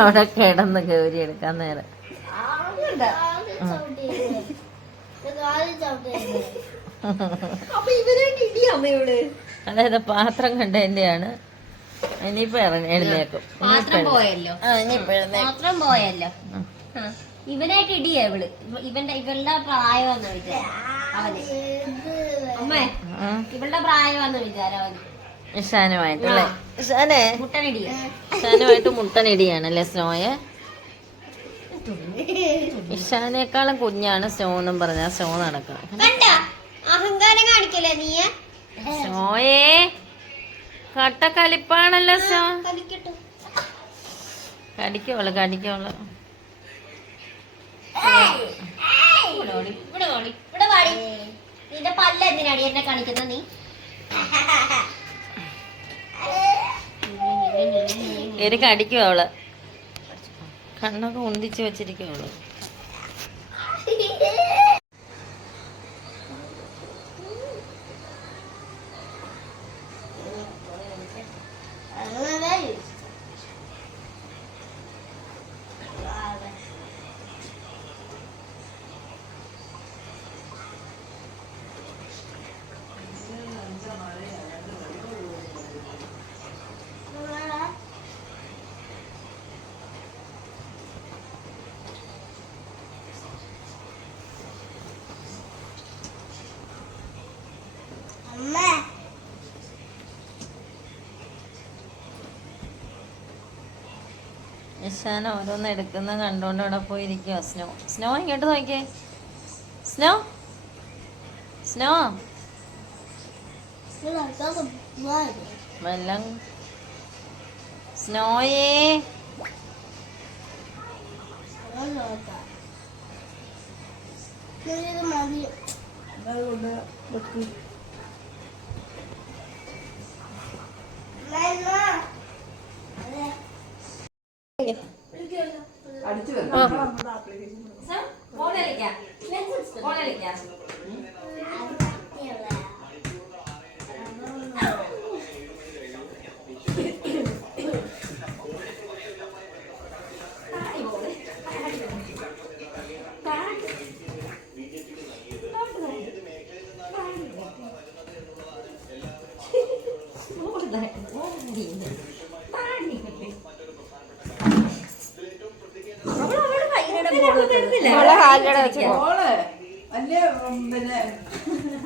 അവിടെ കിടന്ന് ഗൗരി എടുക്കാൻ നേരം. അതായത് പാത്രം കണ്ടതിന്റെയാണ്. ഇനിയിപ്പോ എഴുന്നേക്കും. പാത്രം പോയല്ലോ. ഇവനായിട്ട് ഇടിയാ ഇവളുടെ പ്രായമാന്ന് വിചാരം അവന്. അമ്മേ ഇവളുടെ പ്രായമാന്ന് വിചാരം അവന്. ഇഷാനുമായിട്ടല്ലേ? മുട്ടനിടിയ ഇഷാനുമായിട്ട് മുട്ടനിടിയാണല്ലേ സ്നോയെ? ഇഷാനേക്കാളും കുഞ്ഞാണ് സ്നോ എന്നും പറഞ്ഞ സ്നോ നടക്കണം. അഹങ്കാരം കാണിക്കല്ലേ നീ? സ്നോയേ കട്ടക്കലിപ്പാണല്ലോ സ്നോ. കടിക്കോളൂ കടിക്കോളൂ. നിന്റെ പല്ല് എന്തിനാടി എന്നെ കാണിക്കുന്ന നീ? കടിക്കും അവള്. കണ്ണൊക്കെ ഉന്തിച്ച് വെച്ചിരിക്കും അവള്. ഇഷാന ഓരോന്ന് എടുക്കുന്ന കണ്ടോണ്ട് അവിടെ പോയിരിക്കുക. സ്നോ സ്നോ ഇങ്ങോട്ട് നോക്കിയേ. സ്നോ സ്നോ വെള്ളം. സ്നോയേ വലിയ പിന്നെ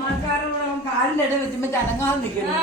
ആൾക്കാരുടെ കാലിലിട വെച്ചുമ്പോ ചടങ്ങാതെ നിൽക്കുന്നു.